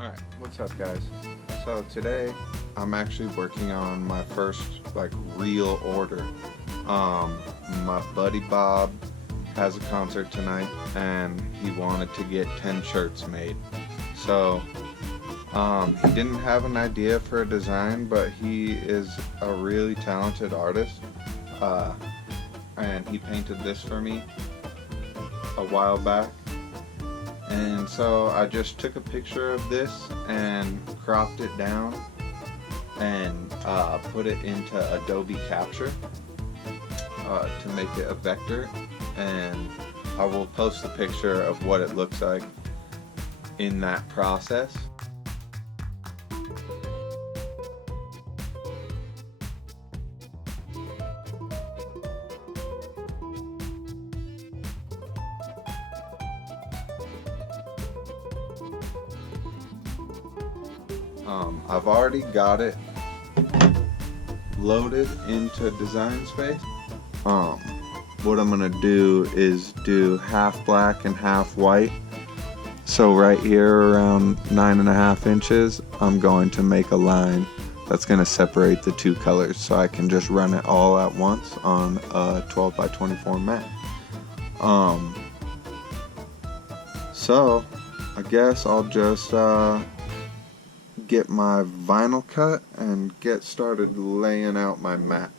Alright, what's up guys? So today I'm actually working on my first real order. My buddy Bob has a concert tonight and he wanted to get 10 shirts made. So he didn't have an idea for a design, but he is a really talented artist. And he painted this for me a while back. And so I just took a picture of this and cropped it down and put it into Adobe Capture to make it a vector, and I will post the picture of what it looks like in that process. I've already got it loaded into Design Space. What I'm gonna do is do half black and half white. So right here around 9.5 inches, I'm going to make a line that's gonna separate the two colors so I can just run it all at once on a 12 by 24 mat. So I guess I'll just get my vinyl cut and get started laying out my mat.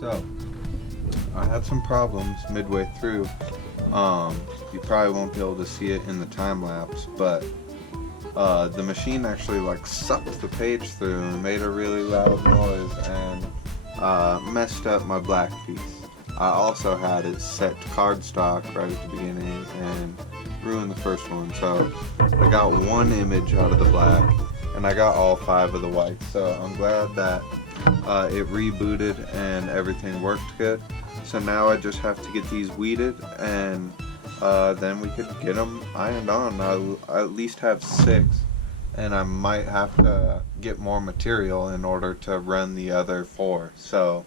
So, I had some problems midway through. You probably won't be able to see it in the time lapse, but the machine actually sucked the page through and made a really loud noise and messed up my black piece. I also had it set to cardstock right at the beginning and ruined the first one. So I got one image out of the black and I got all 5 of the whites. So I'm glad that it rebooted and everything worked good. So now I just have to get these weeded and then we could get them ironed on. I'll at least have 6, and I might have to get more material in order to run the other 4. So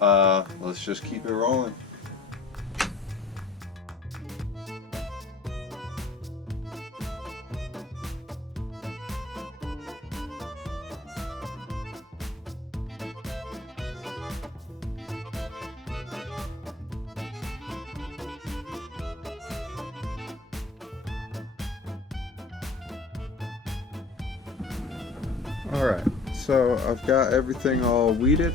let's just keep it rolling. Alright, so I've got everything all weeded.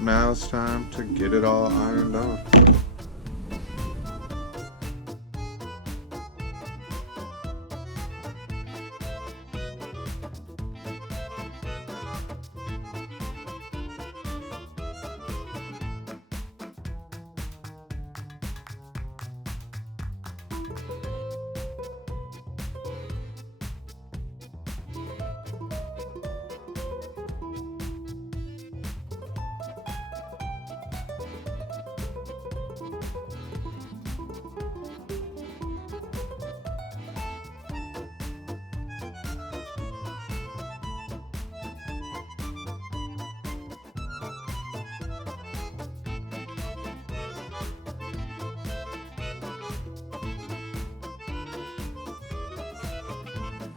Now it's time to get it all ironed on.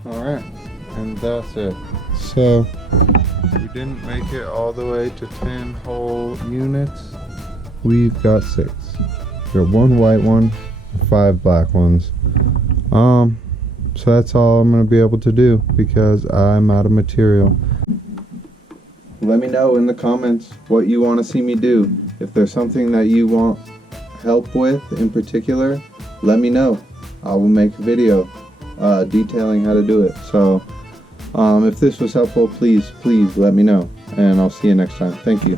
Alright, and that's it. So, we didn't make it all the way to 10 whole units. We've got 6. We've got 1 white one, 5 black ones. So that's all I'm going to be able to do because I'm out of material. Let me know in the comments what you want to see me do. If there's something that you want help with in particular, let me know. I will make a video detailing how to do it. So if this was helpful, please let me know, and I'll see you next time. Thank you.